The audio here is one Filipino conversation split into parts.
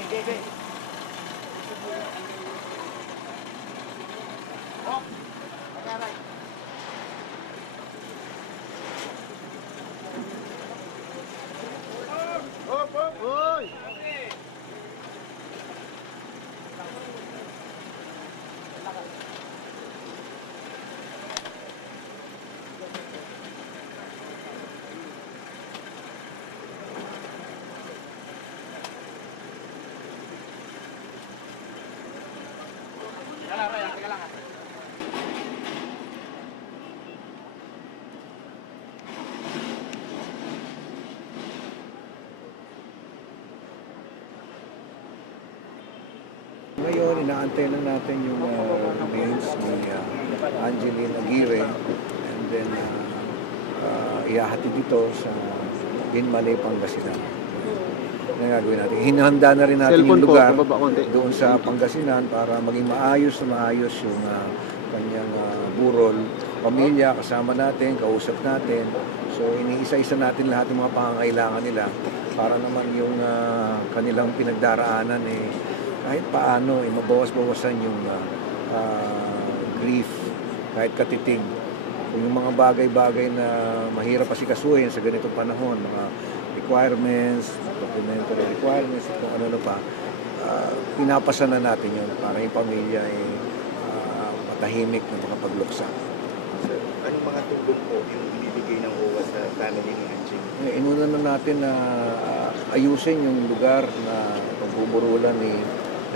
Oh, pag-aray. Ngayon, inaantay lang natin yung uh, remains ni uh, Angeline Aguirre and then uh, uh, ihahatid dito sa Binmalay, Pangasinan. Ano gagawin natin? Hinahanda na rin natin Cellphone yung po, lugar konti. doon sa Pangasinan para maging maayos na maayos yung uh, kanyang uh, burol. Pamilya, kasama natin, kausap natin. So, iniisa-isa natin lahat ng mga pangangailangan nila para naman yung uh, kanilang pinagdaraanan eh, kahit paano, eh, mabawas-bawasan yung uh, uh, grief, kahit katiting. Yung mga bagay-bagay na mahirap asikasuhin sa ganitong panahon, mga requirements, documentary requirements, kung ano-ano pa, uh, pinapasa na natin yun para yung pamilya ay uh, matahimik na makapagluksa. Sir, anong mga tulong po yung binibigay ng OWA sa family ni Angie? Eh, Inuna na natin na ah, ayusin yung lugar na pagbuburulan ni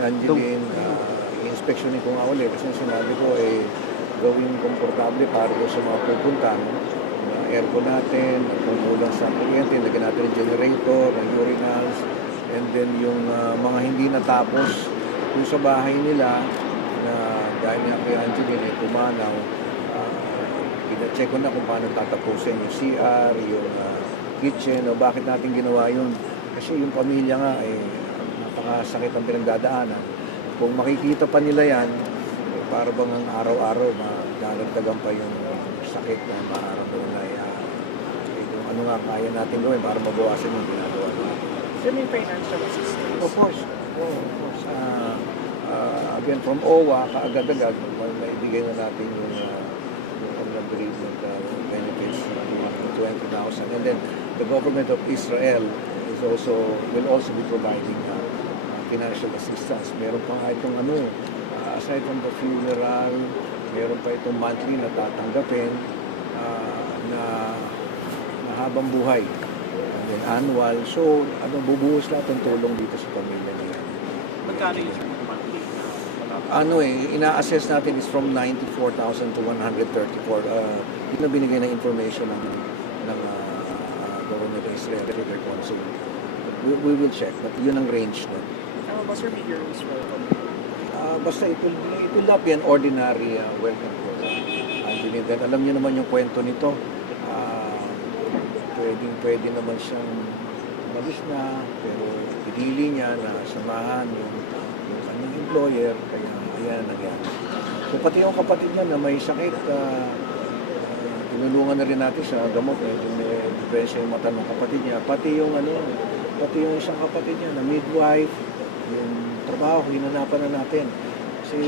Angeline. Uh, inspeksyonin ko nga ulit kasi sinabi ko eh gawing komportable para doon sa mga pupunta. No? Yung aircon natin, kung kulang sa kuryente, lagyan natin ng generator, ng urinals, and then yung ah, mga hindi natapos yung sa bahay nila na dahil nga kay Angeline ay pumanaw, uh, check ko na kung paano tatapusin yung CR, yung ah, kitchen, o bakit natin ginawa yun. Kasi yung pamilya nga, eh, napakasakit ang pinagdadaanan. Kung makikita pa nila yan, eh, para bang ang araw-araw, madadagdagan pa yung sakit na mararamdaman na kung ano nga kaya natin gawin para mabawasan yung ginagawa natin. Sir, may financial assistance. Of course. Oh, of course. Ah, ah, again, from OWA, kaagad-agad, maibigay na natin yung, uh, bereavement uh, benefits, uh, 20,000. And then, the government of Israel is also, will also be providing uh, uh, financial assistance. Meron pa nga itong ano, uh, aside from the funeral, meron pa itong monthly na tatanggapin uh, na, na habang buhay and then annual. So, ano, bubuhos lahat ng tulong dito sa pamilya niya. Magkano yung monthly? Ano eh, ina-assess natin is from 94,000 to 134. Uh, yun na binigay na information ng, ng uh, government Israel, consul. We, we will check, but yun ang range nun. Tama ba, sir, may heroes welcome? Ah, basta it will, it will not be an ordinary uh, welcome program. Angeline, then alam niyo naman yung kwento nito. Ah, pwedeng pwede naman siyang umalis na, pero pinili niya na samahan yung, yung kanyang employer, kaya ayan nangyari. So pati yung kapatid niya na may sakit, ah, tinulungan na rin natin sa gamot, eh, yung may depresya yung mata ng kapatid niya, pati yung ano, pati yung isang kapatid niya na midwife, trabaho, hinanapan na natin. Kasi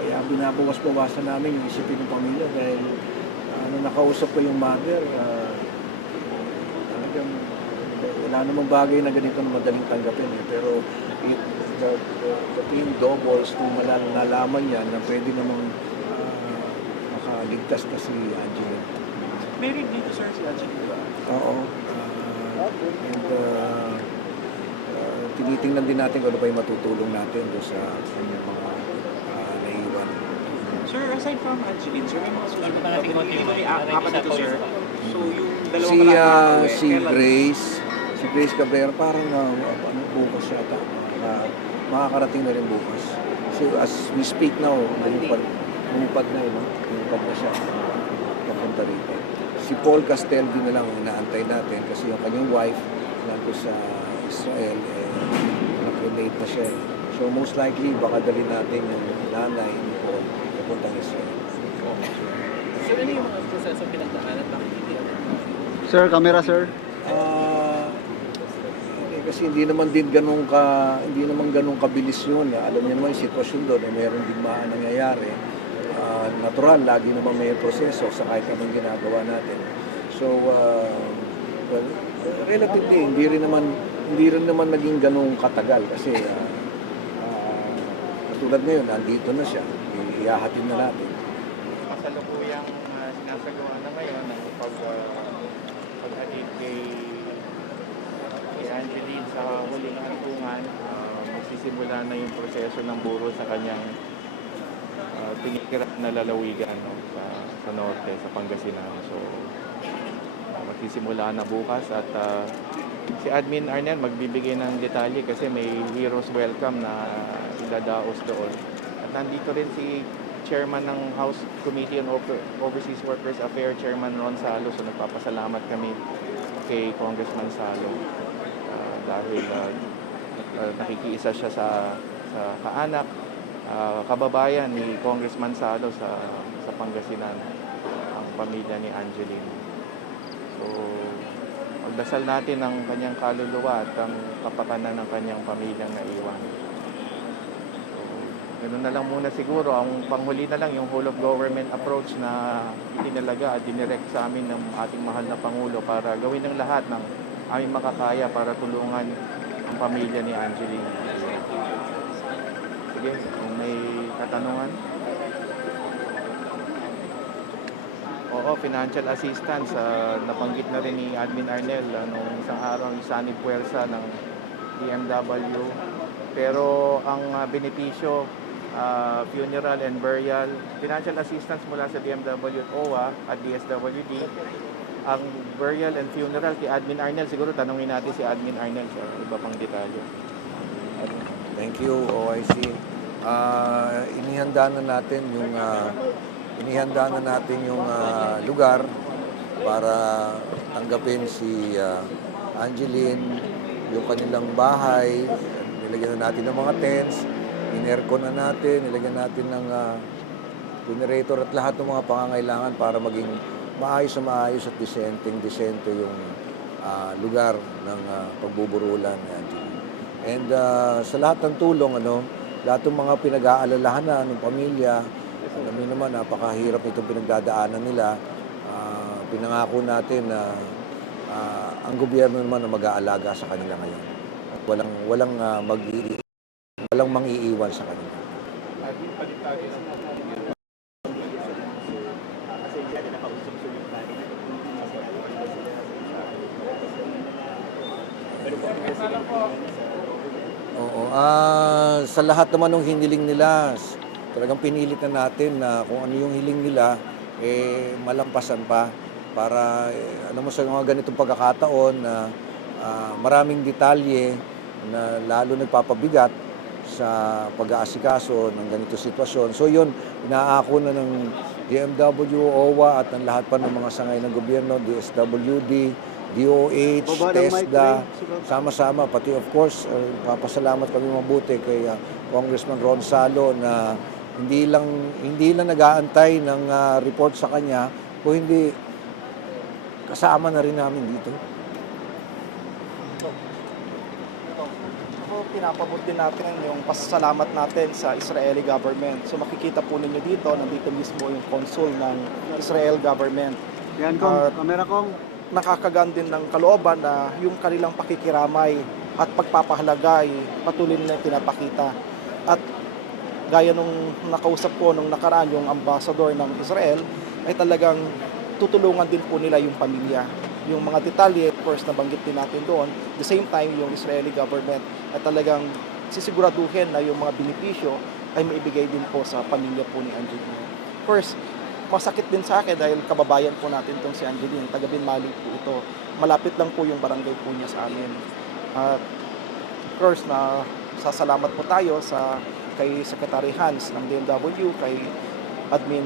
kaya binabawas-bawasan namin yung isipin ng pamilya dahil ah, nung nakausap ko yung mother, uh, talagang wala namang bagay na ganito na madaling tanggapin eh. Pero it, the, the, the team doubles kung malal nalaman niya na pwede namang ah, makaligtas na si Angela. Married dito, sir, si ba? Oo. Ah, and uh, uh, tinitingnan din natin kung ano pa yung matutulong natin doon sa kanyang mga uh, naiwan. Sir, aside from Angeline, sir, may mga susunod na natin Di ba may a- apat dito, sir? So, yung dalawa Si, ah, eh, si kailan- Grace, si Grace Cabrera, parang uh, ano, bukas yata. Uh, makakarating na rin bukas. So as we speak now, lumipad, lumipad na yun, no? lumipad na siya. Papunta rito. Si Paul Castelvi na lang ang inaantay natin kasi yung kanyang wife nandun sa Israel, eh, nag-relate na siya. eh. So most likely, baka dali natin yung nanay ni Paul papuntang Israel. Sir, ano yung mga proseso pinagdaanan? Bakit hindi? Sir, camera sir. Ah, hindi, kasi hindi naman din ganun ka hindi naman ganun kabilis yun. Ah, Alam niyo naman yung sitwasyon doon, eh, mayroong digmaan nangyayari. Ah, natural, lagi naman may proseso sa kahit anong ginagawa natin. So, ah, well, relatively, hindi rin naman hindi rin naman naging ganun katagal kasi ah, ah, katulad ngayon, nandito na siya. I- Ihahatid na natin. kasalukuyang uh, sinasagawa na ngayon ng pag, uh, paghatid kay, Angeline sa huling hantungan. Uh, magsisimula na yung proseso ng buro sa kanyang uh, tinitira na lalawigan no, sa, sa norte, sa Pangasinan. So, uh, magsisimula na bukas at uh, si Admin Arnel magbibigay ng detalye kasi may heroes welcome na idadaos doon. At nandito rin si chairman ng House Committee on Over- Overseas Workers Affairs, Chairman Ron Salo. So nagpapasalamat kami kay Congressman Salo ah, dahil ah, ah, nakikiisa siya sa, sa kaanak, ah, kababayan ni Congressman Salo sa, sa Pangasinan, ang pamilya ni Angeline. So, magdasal natin ang kanyang kaluluwa at ang kapakanan ng kanyang pamilyang naiwan. Ganun na lang muna siguro. Ang panghuli na lang yung whole of government approach na tinalaga at dinirect sa amin ng ating mahal na Pangulo para gawin ng lahat ng aming makakaya para tulungan ang pamilya ni Angeline. Sige, kung may katanungan. Oo, financial assistance. ah, napanggit na rin ni Admin Arnel ah, nung isang araw ni Sunny Puersa ng DMW. Pero ang ah, benepisyo, ah, funeral and burial, financial assistance mula sa at OWA at DSWD. Ang burial and funeral kay Admin Arnel, siguro tanungin natin si Admin Arnel sa iba pang detalye. Thank you, OIC. Ah, inihanda na natin yung ah, inihanda na natin yung ah, lugar para tanggapin si ah, Angeline, yung kanilang bahay, nilagyan na natin ng mga tents, in-aircon na natin, nilagyan natin ng ah, generator at lahat ng mga pangangailangan para maging maayos na maayos at disenteng disente yung ah, lugar ng ah, pagbuburulan ni Angeline. And ah, sa lahat ng tulong, ano, lahat ng mga pinag-aalalahan na ng pamilya, alam niyo naman, napakahirap itong pinagdadaanan nila. Ah, pinangako natin na ah, ang gobyerno naman na mag-aalaga sa kanila ngayon. At walang, walang, ah, mag walang mang-iiwan sa kanila. Oo. Ah, sa lahat naman ng hiniling nila, talagang pinilit na natin na kung ano yung hiling nila, eh, malampasan pa para, eh, alam mo sa mga ganitong pagkakataon na ah, maraming detalye na lalo nagpapabigat sa pag-aasikaso ng ganito sitwasyon. So yun, inaako na ng DMW, OWA at ng lahat pa ng mga sangay ng gobyerno, DSWD, DOH, TESDA, sama-sama, pati of course, uh, papasalamat kami mabuti kay uh, Congressman Ron Salo na hindi lang hindi lang nag-aantay ng uh, report sa kanya, kung hindi kasama na rin namin dito. So, pinapabot din natin yung pasasalamat natin sa Israeli government. So makikita po ninyo dito, nandito mismo yung consul ng Israel government. Yan kong, At- kamera kong. Nakakagan din ng kalooban na yung kanilang pakikiramay at pagpapahalaga ay patuloy na pinapakita. At gaya nung nakausap ko nung nakaraan yung ambassador ng Israel, ay talagang tutulungan din po nila yung pamilya. Yung mga detalye, of course, nabanggit din natin doon. The same time, yung Israeli government ay talagang sisiguraduhin na yung mga benepisyo ay maibigay din po sa pamilya po ni Angelina. Of course, masakit din sa akin dahil kababayan po natin itong si Angeline, taga Binmali po ito. Malapit lang po yung barangay po niya sa amin. At of course, na sasalamat po tayo sa kay Secretary Hans ng DMW, kay Admin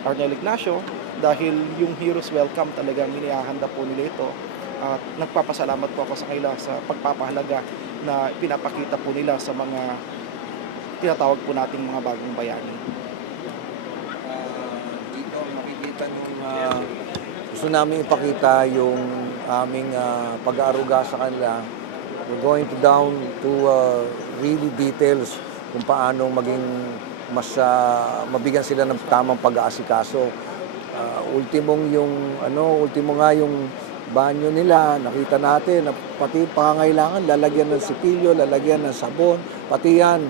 Arnel Ignacio, dahil yung Heroes Welcome talagang inihahanda po nila ito. At nagpapasalamat po ako sa kanila sa pagpapahalaga na pinapakita po nila sa mga tinatawag po nating mga bagong bayani. Ah, dito makikita nung ah, gusto namin ipakita yung aming ah, pag-aaruga sa kanila We're going to down to uh, really details kung paano maging mas ah, mabigyan sila ng tamang pag-aasikaso. Ah, ultimong yung ano, ultimo nga yung banyo nila, nakita natin na pati pangangailangan lalagyan ng sipilyo, lalagyan ng sabon, pati yan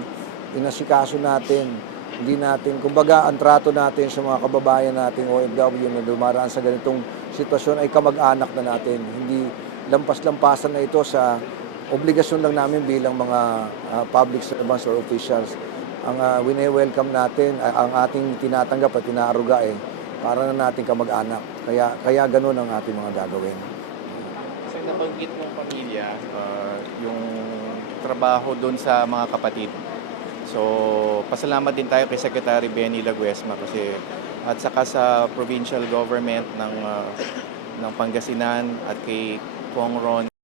inasikaso natin. Hindi natin, kumbaga ang trato natin sa mga kababayan nating OFW na dumaraan sa ganitong sitwasyon ay kamag-anak na natin. Hindi lampas-lampasan na ito sa obligasyon lang namin bilang mga ah, public servants or officials. Ang uh, wine-welcome natin, ah, ang ating tinatanggap at tinaaruga eh, para na natin kamag-anak. Kaya, kaya ganun ang ating mga gagawin. Kasi nabanggit mong pamilya, ah, yung trabaho doon sa mga kapatid. So, pasalamat din tayo kay Secretary Benny Laguesma kasi at saka sa provincial government ng ah, ng Pangasinan at kay Kong Ron